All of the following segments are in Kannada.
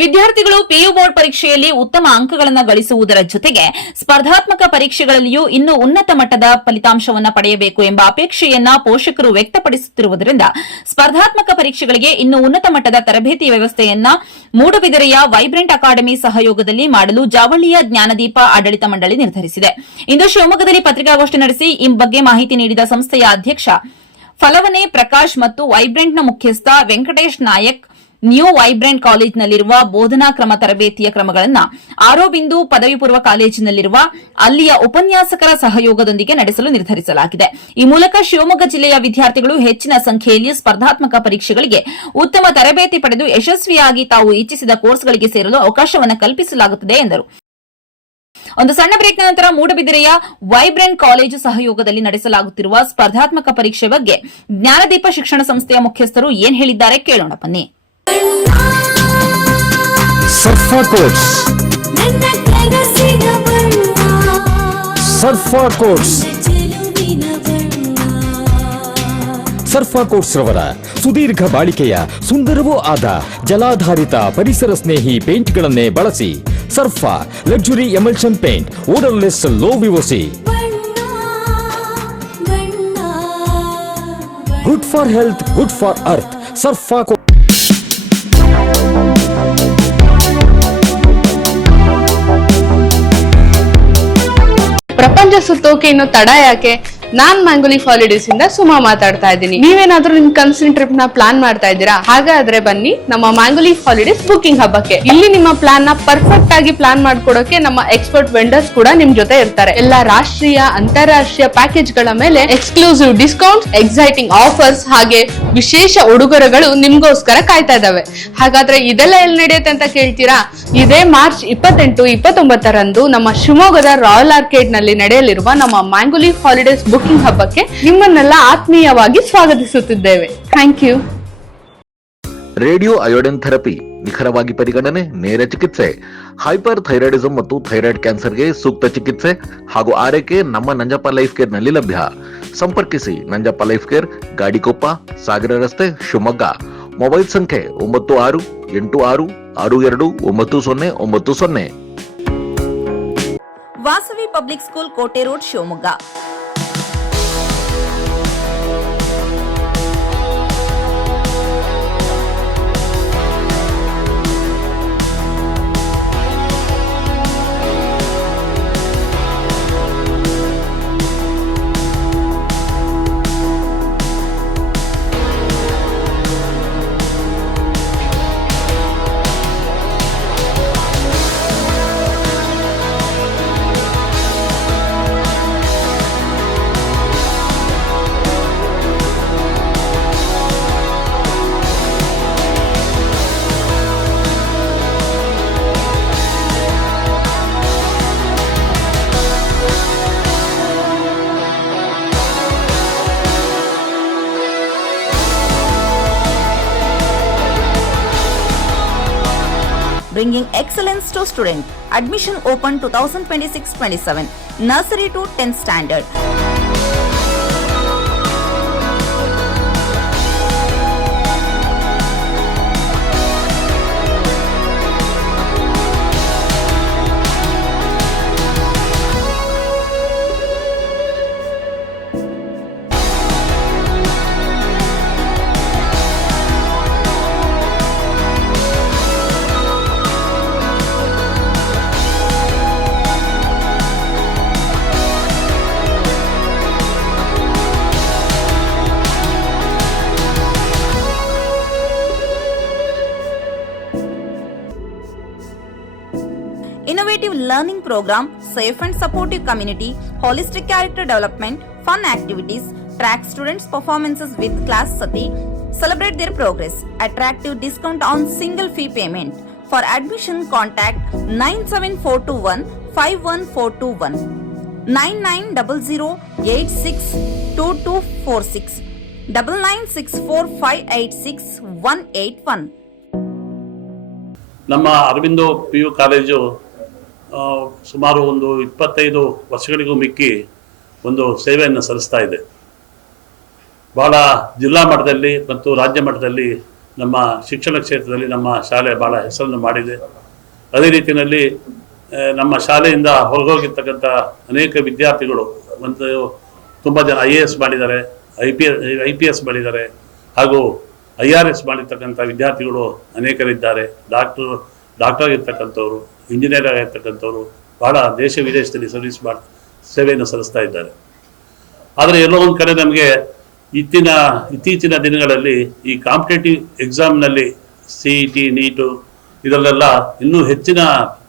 ವಿದ್ಯಾರ್ಥಿಗಳು ಪಿಯು ಬೋರ್ಡ್ ಪರೀಕ್ಷೆಯಲ್ಲಿ ಉತ್ತಮ ಅಂಕಗಳನ್ನು ಗಳಿಸುವುದರ ಜೊತೆಗೆ ಸ್ಪರ್ಧಾತ್ಮಕ ಪರೀಕ್ಷೆಗಳಲ್ಲಿಯೂ ಇನ್ನೂ ಉನ್ನತ ಮಟ್ಟದ ಫಲಿತಾಂಶವನ್ನು ಪಡೆಯಬೇಕು ಎಂಬ ಅಪೇಕ್ಷೆಯನ್ನ ಪೋಷಕರು ವ್ಯಕ್ತಪಡಿಸುತ್ತಿರುವುದರಿಂದ ಸ್ಪರ್ಧಾತ್ಮಕ ಪರೀಕ್ಷೆಗಳಿಗೆ ಇನ್ನೂ ಉನ್ನತ ಮಟ್ಟದ ತರಬೇತಿ ವ್ಯವಸ್ಥೆಯನ್ನ ಮೂಡುಬಿದಿರೆಯ ವೈಬ್ರೆಂಟ್ ಅಕಾಡೆಮಿ ಸಹಯೋಗದಲ್ಲಿ ಮಾಡಲು ಜಾವಳ್ಳಿಯ ಜ್ಞಾನದೀಪ ಆಡಳಿತ ಮಂಡಳಿ ನಿರ್ಧರಿಸಿದೆ. ಇಂದು ಶಿವಮೊಗ್ಗದಲ್ಲಿ ಪತ್ರಿಕಾಗೋಷ್ಠಿ ನಡೆಸಿ ಈ ಬಗ್ಗೆ ಮಾಹಿತಿ ನೀಡಿದ ಸಂಸ್ಥೆಯ ಅಧ್ಯಕ್ಷ ಫಲವನೆ ಪ್ರಕಾಶ್ ಮತ್ತು ವೈಬ್ರೆಂಟ್ನ ಮುಖ್ಯಸ್ಥ ವೆಂಕಟೇಶ್ ನಾಯಕ್ ನ್ಯೂ ವೈಬ್ರೆಂಟ್ ಕಾಲೇಜಿನಲ್ಲಿರುವ ಬೋಧನಾ ಕ್ರಮ ತರಬೇತಿಯ ಕ್ರಮಗಳನ್ನು ಆರೋಬಿಂದು ಪದವಿ ಪೂರ್ವ ಕಾಲೇಜಿನಲ್ಲಿರುವ ಅಲ್ಲಿಯ ಉಪನ್ಯಾಸಕರ ಸಹಯೋಗದೊಂದಿಗೆ ನಡೆಸಲು ನಿರ್ಧರಿಸಲಾಗಿದೆ. ಈ ಮೂಲಕ ಶಿವಮೊಗ್ಗ ಜಿಲ್ಲೆಯ ವಿದ್ಯಾರ್ಥಿಗಳು ಹೆಚ್ಚಿನ ಸಂಖ್ಯೆಯಲ್ಲಿ ಸ್ಪರ್ಧಾತ್ಮಕ ಪರೀಕ್ಷೆಗಳಿಗೆ ಉತ್ತಮ ತರಬೇತಿ ಪಡೆದು ಯಶಸ್ವಿಯಾಗಿ ತಾವು ಇಚ್ಛಿಸಿದ ಕೋರ್ಸ್ಗಳಿಗೆ ಸೇರಲು ಅವಕಾಶವನ್ನು ಕಲ್ಪಿಸಲಾಗುತ್ತದೆ ಎಂದರು. ಒಂದು ಸಣ್ಣ ಬ್ರೇಕ್ನ ನಂತರ ಮೂಡಬಿದಿರೆಯ ವೈಬ್ರೆಂಟ್ ಕಾಲೇಜು ಸಹಯೋಗದಲ್ಲಿ ನಡೆಸಲಾಗುತ್ತಿರುವ ಸ್ಪರ್ಧಾತ್ಮಕ ಪರೀಕ್ಷೆ ಬಗ್ಗೆ ಜ್ಞಾನದೀಪ ಶಿಕ್ಷಣ ಸಂಸ್ಥೆಯ ಮುಖ್ಯಸ್ಥರು ಏನ್ ಹೇಳಿದ್ದಾರೆ ಕೇಳೋಣ ಬನ್ನಿ. ಸರ್ಫಾ ಕೋರ್ಸ್ ಸರ್ಫಾ ಕೋರ್ಸ್ ರವರ ಸುದೀರ್ಘ ಬಾಳಿಕೆಯ ಸುಂದರವೂ ಆದ ಜಲಾಧಾರಿತ ಪರಿಸರ ಸ್ನೇಹಿ ಪೇಂಟ್ಗಳನ್ನೇ ಬಳಸಿ. ಸರ್ಫಾ luxury emulsion paint, odourless, low VOC, good for health, good for earth. ಸರ್ಫಾ ಪ್ರಪಂಚ ಸುತ್ತೋಕೆ ಇನ್ನು ತಡ ಯಾಕೆ? ನಾನ್ ಮ್ಯಾಂಗೋಲಿಫ್ ಹಾಲಿಡೇಸ್ ಇಂದ ಸುಮಾ ಮಾತಾಡ್ತಾ ಇದ್ದೀನಿ. ನೀವೇನಾದ್ರೂ ನಿಮ್ ಕನ್ಸಿನ ಟ್ರಿಪ್ ನ ಪ್ಲಾನ್ ಮಾಡ್ತಾ ಇದ್ದೀರಾ? ಹಾಗಾದ್ರೆ ಬನ್ನಿ ನಮ್ಮ ಮ್ಯಾಂಗೋಲಿಫ್ ಹಾಲಿಡೇಸ್ ಬುಕಿಂಗ್ ಹಬ್ಬಕ್ಕೆ. ಇಲ್ಲಿ ನಿಮ್ಮ ಪ್ಲಾನ್ ನ ಪರ್ಫೆಕ್ಟ್ ಆಗಿ ಪ್ಲಾನ್ ಮಾಡ್ಕೊಡೋಕೆ ನಮ್ಮ ಎಕ್ಸ್ಪರ್ಟ್ ವೆಂಡರ್ಸ್ ಕೂಡ ನಿಮ್ ಜೊತೆ ಇರ್ತಾರೆ. ಎಲ್ಲಾ ರಾಷ್ಟ್ರೀಯ ಅಂತಾರಾಷ್ಟ್ರೀಯ ಪ್ಯಾಕೇಜ್ ಗಳ ಮೇಲೆ ಎಕ್ಸ್ಕ್ಲೂಸಿವ್ ಡಿಸ್ಕೌಂಟ್, ಎಕ್ಸೈಟಿಂಗ್ ಆಫರ್ಸ್ ಹಾಗೆ ವಿಶೇಷ ಉಡುಗೊರೆಗಳು ನಿಮ್ಗೋಸ್ಕರ ಕಾಯ್ತಾ ಇದಾವೆ. ಹಾಗಾದ್ರೆ ಇದೆಲ್ಲ ಎಲ್ಲಿ ನಡೆಯುತ್ತೆ ಅಂತ ಕೇಳ್ತೀರಾ? ಇದೇ ಮಾರ್ಚ್ 28, 29ರಂದು ನಮ್ಮ ಶಿವಮೊಗ್ಗದ ರಾಯಲ್ ಆರ್ಕೇಡ್ ನಲ್ಲಿ ನಡೆಯಲಿರುವ ನಮ್ಮ ಮ್ಯಾಂಗೋಲಿಫ್ ಹಾಲಿಡೇಸ್ ಬುಕಿಂಗ್ ಹಬ್ಬಕ್ಕೆ ನಿಮ್ಮನ್ನೆಲ್ಲ ಆತ್ಮೀಯವಾಗಿ ಸ್ವಾಗತಿಸುತ್ತಿದ್ದೇವೆ. Thank you. Radio iodine therapy ನಿಖರವಾಗಿ ಪರಿಗಣನೆ, ನೇರ ಚಿಕಿತ್ಸೆ, ಹೈಪರ್ ಥೈರಾಯ್ಡಿಸಂ ಮತ್ತು ಥೈರಾಯ್ಡ್ ಕ್ಯಾನ್ಸರ್ಗೆ ಸೂಕ್ತ ಚಿಕಿತ್ಸೆ ಹಾಗೂ ಆರೈಕೆ ನಮ್ಮ ನಂಜಪ್ಪ ಲೈಫ್ ಕೇರ್ ನಲ್ಲಿ ಲಭ್ಯ. ಸಂಪರ್ಕಿಸಿ ನಂಜಪ್ಪ ಲೈಫ್ ಕೇರ್, ಗಾಡಿಕೊಪ್ಪ, ಸಾಗರ ರಸ್ತೆ, ಶಿವಮೊಗ್ಗ. ಮೊಬೈಲ್ ಸಂಖ್ಯೆ 9686262990. ವಾಸವಿ ಪಬ್ಲಿಕ್ ಸ್ಕೂಲ್, ಕೋಟೆ road, Shivamogga. Bringing excellence to student. Admission open 2026-27. Nursery to 10th standard. Innovative learning program, safe and supportive community, holistic character development, fun activities, track students' performances with class sati, celebrate their progress, attractive discount on single fee payment. For admission, contact 97421 51421, 9900862246, 9964586181. ನಮ್ಮ ಅರವಿಂದೋ PU ಕಾಲೇಜು ಸುಮಾರು ಒಂದು 25 ವರ್ಷಗಳಿಗೂ ಮಿಕ್ಕಿ ಒಂದು ಸೇವೆಯನ್ನು ಸಲ್ಲಿಸ್ತಾ ಇದೆ. ಬಹಳ ಜಿಲ್ಲಾ ಮಟ್ಟದಲ್ಲಿ ಮತ್ತು ರಾಜ್ಯ ಮಟ್ಟದಲ್ಲಿ ನಮ್ಮ ಶಿಕ್ಷಣ ಕ್ಷೇತ್ರದಲ್ಲಿ ನಮ್ಮ ಶಾಲೆ ಭಾಳ ಹೆಸರನ್ನು ಮಾಡಿದೆ. ಅದೇ ರೀತಿಯಲ್ಲಿ ನಮ್ಮ ಶಾಲೆಯಿಂದ ಹೊರಗೋಗಿರ್ತಕ್ಕಂಥ ಅನೇಕ ವಿದ್ಯಾರ್ಥಿಗಳು ಒಂದು ತುಂಬ ಜನ IAS ಮಾಡಿದ್ದಾರೆ, IPS ಮಾಡಿದ್ದಾರೆ, ಹಾಗೂ IRS ಮಾಡಿರ್ತಕ್ಕಂಥ ವಿದ್ಯಾರ್ಥಿಗಳು ಅನೇಕರಿದ್ದಾರೆ. ಡಾಕ್ಟರ್ ಆಗಿರ್ತಕ್ಕಂಥವ್ರು, ಇಂಜಿನಿಯರ್ ಆಗಿರ್ತಕ್ಕಂಥವ್ರು ಭಾಳ ದೇಶ ವಿದೇಶದಲ್ಲಿ ಸೇವೆಯನ್ನು ಸಲ್ಲಿಸ್ತಾ ಇದ್ದಾರೆ. ಆದರೆ ಎಲ್ಲೋ ಒಂದು ಕಡೆ ನಮಗೆ ಇತ್ತೀಚಿನ ದಿನಗಳಲ್ಲಿ ಈ ಕಾಂಪಿಟೇಟಿವ್ ಎಕ್ಸಾಮ್ನಲ್ಲಿ CET, ನೀಟು ಇದರಲ್ಲೆಲ್ಲ ಇನ್ನೂ ಹೆಚ್ಚಿನ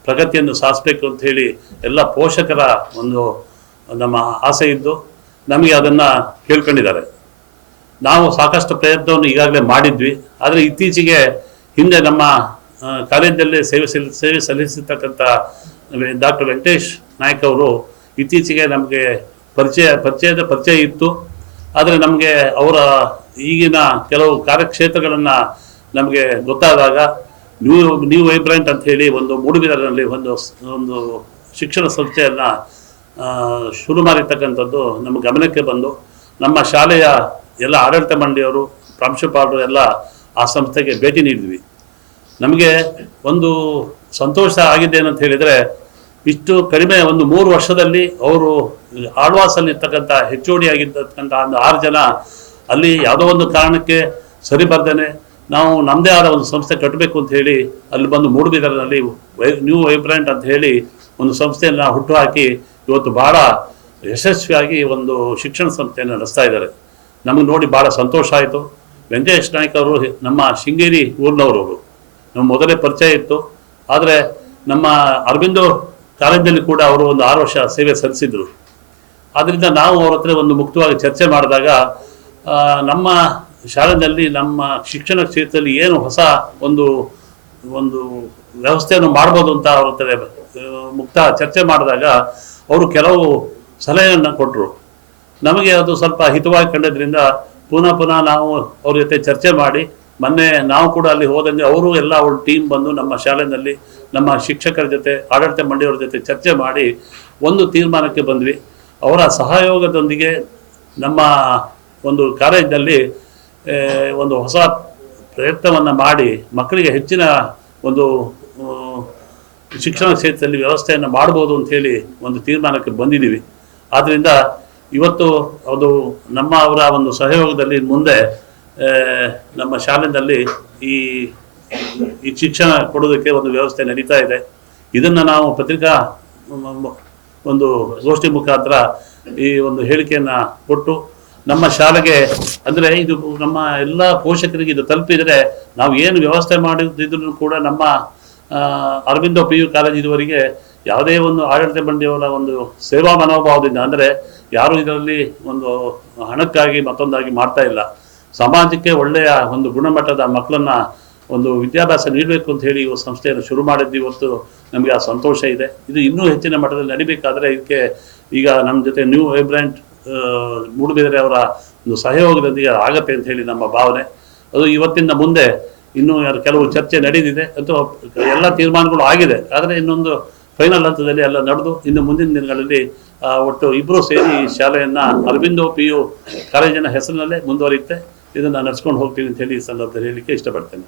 ಪ್ರಗತಿಯನ್ನು ಸಾಧಿಸಬೇಕು ಅಂತ ಹೇಳಿ ಎಲ್ಲ ಪೋಷಕರ ಒಂದು ನಮ್ಮ ಆಸೆ ಇದ್ದು ನಮಗೆ ಅದನ್ನು ಕೇಳ್ಕೊಂಡಿದ್ದಾರೆ. ನಾವು ಸಾಕಷ್ಟು ಪ್ರಯತ್ನವನ್ನು ಈಗಾಗಲೇ ಮಾಡಿದ್ವಿ. ಆದರೆ ಇತ್ತೀಚೆಗೆ ಹಿಂದೆ ನಮ್ಮ ಕಾಲೇಜಲ್ಲಿ ಸೇವೆ ಸಲ್ಲಿಸಿರ್ತಕ್ಕಂಥ ಡಾಕ್ಟರ್ ವೆಂಕಟೇಶ್ ನಾಯ್ಕ್ ಅವರು ಇತ್ತೀಚೆಗೆ ನಮಗೆ ಪರಿಚಯ ಇತ್ತು. ಆದರೆ ನಮಗೆ ಅವರ ಈಗಿನ ಕೆಲವು ಕಾರ್ಯಕ್ಷೇತ್ರಗಳನ್ನು ನಮಗೆ ಗೊತ್ತಾದಾಗ ನ್ಯೂ ವೈಬ್ರೆಂಟ್ ಅಂತ ಹೇಳಿ ಒಂದು ಮೂಡುಬಿದಿರೆನಲ್ಲಿ ಒಂದು ಶಿಕ್ಷಣ ಸಂಸ್ಥೆಯನ್ನು ಶುರು ಮಾಡಿರ್ತಕ್ಕಂಥದ್ದು ನಮ್ಮ ಗಮನಕ್ಕೆ ಬಂದು ನಮ್ಮ ಶಾಲೆಯ ಎಲ್ಲ ಆಡಳಿತ ಮಂಡಳಿಯವರು, ಪ್ರಾಂಶುಪಾಲರು ಎಲ್ಲ ಆ ಸಂಸ್ಥೆಗೆ ಭೇಟಿ ನೀಡಿದ್ವಿ. ನಮಗೆ ಒಂದು ಸಂತೋಷ ಆಗಿದೆ ಏನಂತ ಹೇಳಿದರೆ, ಇಷ್ಟು ಕಡಿಮೆ ಒಂದು 3 ವರ್ಷದಲ್ಲಿ ಅವರು ಆಳ್ವಾಸಲ್ಲಿರ್ತಕ್ಕಂಥ HOD ಆಗಿರ್ತಕ್ಕಂಥ ಒಂದು 6 ಜನ ಅಲ್ಲಿ ಯಾವುದೋ ಒಂದು ಕಾರಣಕ್ಕೆ ಸರಿ ಬರ್ದೇನೆ ನಾವು ನಮ್ಮದೇ ಆದ ಒಂದು ಸಂಸ್ಥೆ ಕಟ್ಟಬೇಕು ಅಂತ ಹೇಳಿ ಅಲ್ಲಿ ಬಂದು ಮೂಡುಬಿದಿರೆನಲ್ಲಿ ನ್ಯೂ ವೈಬ್ರೆಂಟ್ ಅಂತ ಹೇಳಿ ಒಂದು ಸಂಸ್ಥೆಯನ್ನು ಹುಟ್ಟುಹಾಕಿ ಇವತ್ತು ಭಾಳ ಯಶಸ್ವಿಯಾಗಿ ಒಂದು ಶಿಕ್ಷಣ ಸಂಸ್ಥೆಯನ್ನು ನಡೆಸ್ತಾ ಇದ್ದಾರೆ. ನಮಗೆ ನೋಡಿ ಭಾಳ ಸಂತೋಷ ಆಯಿತು. ವೆಂಕಟೇಶ್ ನಾಯ್ಕ್ ಅವರು ನಮ್ಮ ಶೃಂಗೇರಿ ಊರಿನವರು, ನಮ್ಮ ಮೊದಲೇ ಪರಿಚಯ ಇತ್ತು. ಆದರೆ ನಮ್ಮ ಅರವಿಂದೋ ಕಾಲೇಜಲ್ಲಿ ಕೂಡ ಅವರು ಒಂದು 6 ವರ್ಷ ಸೇವೆ ಸಲ್ಲಿಸಿದ್ರು. ಆದ್ದರಿಂದ ನಾವು ಅವ್ರ ಹತ್ರ ಒಂದು ಮುಕ್ತವಾಗಿ ಚರ್ಚೆ ಮಾಡಿದಾಗ ನಮ್ಮ ಶಾಲೆಯಲ್ಲಿ ನಮ್ಮ ಶಿಕ್ಷಣ ಕ್ಷೇತ್ರದಲ್ಲಿ ಏನು ಹೊಸ ಒಂದು ವ್ಯವಸ್ಥೆಯನ್ನು ಮಾಡ್ಬೋದು ಅಂತ ಅವ್ರ ಹತ್ರ ಮುಕ್ತ ಚರ್ಚೆ ಮಾಡಿದಾಗ ಅವರು ಕೆಲವು ಸಲಹೆಯನ್ನು ಕೊಟ್ಟರು. ನಮಗೆ ಅದು ಸ್ವಲ್ಪ ಹಿತವಾಗಿ ಕಂಡದ್ರಿಂದ ಪುನಃ ನಾವು ಅವ್ರ ಜೊತೆ ಚರ್ಚೆ ಮಾಡಿ ಮೊನ್ನೆ ನಾವು ಕೂಡ ಅಲ್ಲಿ ಹೋದಂಗೆ ಅವರು ಎಲ್ಲ ಅವ್ರ ಟೀಮ್ ಬಂದು ನಮ್ಮ ಶಾಲೆಯಲ್ಲಿ ನಮ್ಮ ಶಿಕ್ಷಕರ ಜೊತೆ, ಆಡಳಿತ ಮಂಡಳಿಯವರ ಜೊತೆ ಚರ್ಚೆ ಮಾಡಿ ಒಂದು ತೀರ್ಮಾನಕ್ಕೆ ಬಂದ್ವಿ. ಅವರ ಸಹಯೋಗದೊಂದಿಗೆ ನಮ್ಮ ಒಂದು ಕಾಲೇಜಿನಲ್ಲಿ ಒಂದು ಹೊಸ ಪ್ರಯತ್ನವನ್ನು ಮಾಡಿ ಮಕ್ಕಳಿಗೆ ಹೆಚ್ಚಿನ ಒಂದು ಶಿಕ್ಷಣ ಕ್ಷೇತ್ರದಲ್ಲಿ ವ್ಯವಸ್ಥೆಯನ್ನು ಮಾಡ್ಬೋದು ಅಂಥೇಳಿ ಒಂದು ತೀರ್ಮಾನಕ್ಕೆ ಬಂದಿದ್ದೀವಿ. ಆದ್ದರಿಂದ ಇವತ್ತು ಅದು ಅವರ ಒಂದು ಸಹಯೋಗದಲ್ಲಿ ಮುಂದೆ ನಮ್ಮ ಶಾಲೆಯಲ್ಲಿ ಈ ಶಿಕ್ಷಣ ಕೊಡೋದಕ್ಕೆ ಒಂದು ವ್ಯವಸ್ಥೆ ನಡೀತಾ ಇದೆ. ಇದನ್ನು ನಾವು ಪತ್ರಿಕಾ ಒಂದು ಗೋಷ್ಠಿ ಮುಖಾಂತರ ಈ ಒಂದು ಹೇಳಿಕೆಯನ್ನು ಕೊಟ್ಟು ನಮ್ಮ ಶಾಲೆಗೆ, ಅಂದರೆ ಇದು ನಮ್ಮ ಎಲ್ಲ ಪೋಷಕರಿಗೆ ಇದು ತಲುಪಿದರೆ ನಾವು ಏನು ವ್ಯವಸ್ಥೆ ಮಾಡಿದ್ರು ಕೂಡ ನಮ್ಮ ಅರವಿಂದೋ PU ಕಾಲೇಜ್ ಇದುವರೆಗೆ ಯಾವುದೇ ಒಂದು ಆಡಳಿತ ಮಂಡಳಿಯವರ ಒಂದು ಸೇವಾ ಮನೋಭಾವದಿಂದ, ಅಂದರೆ ಯಾರು ಇದರಲ್ಲಿ ಒಂದು ಹಣಕ್ಕಾಗಿ ಮತ್ತೊಂದಾಗಿ ಮಾಡ್ತಾ ಇಲ್ಲ, ಸಮಾಜಕ್ಕೆ ಒಳ್ಳೆಯ ಒಂದು ಗುಣಮಟ್ಟದ ಮಕ್ಕಳನ್ನ ಒಂದು ವಿದ್ಯಾಭ್ಯಾಸ ನೀಡಬೇಕು ಅಂತ ಹೇಳಿ ಈ ಸಂಸ್ಥೆಯನ್ನು ಶುರು ಮಾಡಿದ್ದು ಇವತ್ತು ನಮಗೆ ಆ ಸಂತೋಷ ಇದೆ. ಇದು ಇನ್ನೂ ಹೆಚ್ಚಿನ ಮಟ್ಟದಲ್ಲಿ ನಡಿಬೇಕಾದ್ರೆ ಇದಕ್ಕೆ ಈಗ ನಮ್ಮ ಜೊತೆ ನ್ಯೂ ವೈಬ್ರೆಂಟ್ ಮೂಡುಬಿದಿರೆ ಅವರ ಒಂದು ಸಹಯೋಗದೊಂದಿಗೆ ಆಗತ್ತೆ ಅಂತ ಹೇಳಿ ನಮ್ಮ ಭಾವನೆ. ಅದು ಇವತ್ತಿಂದ ಮುಂದೆ ಇನ್ನೂ ಕೆಲವು ಚರ್ಚೆ ನಡೆದಿದೆ, ಅಥವಾ ಎಲ್ಲ ತೀರ್ಮಾನಗಳು ಆಗಿದೆ. ಆದರೆ ಇನ್ನೊಂದು ಫೈನಲ್ ಹಂತದಲ್ಲಿ ಎಲ್ಲ ನಡೆದು ಇನ್ನು ಮುಂದಿನ ದಿನಗಳಲ್ಲಿ ಒಟ್ಟು ಇಬ್ಬರು ಸೇರಿ ಈ ಶಾಲೆಯನ್ನು ಅರವಿಂದೋ PU ಕಾಲೇಜಿನ ಹೆಸರಿನಲ್ಲೇ ಮುಂದುವರಿಯುತ್ತೆ. ಇದನ್ನು ನಡೆಸ್ಕೊಂಡು ಹೋಗ್ತೀವಿ ಅಂತ ಹೇಳಿ ಈ ಸಂದರ್ಭದಲ್ಲಿ ಹೇಳಲಿಕ್ಕೆ ಇಷ್ಟಪಡ್ತೇನೆ.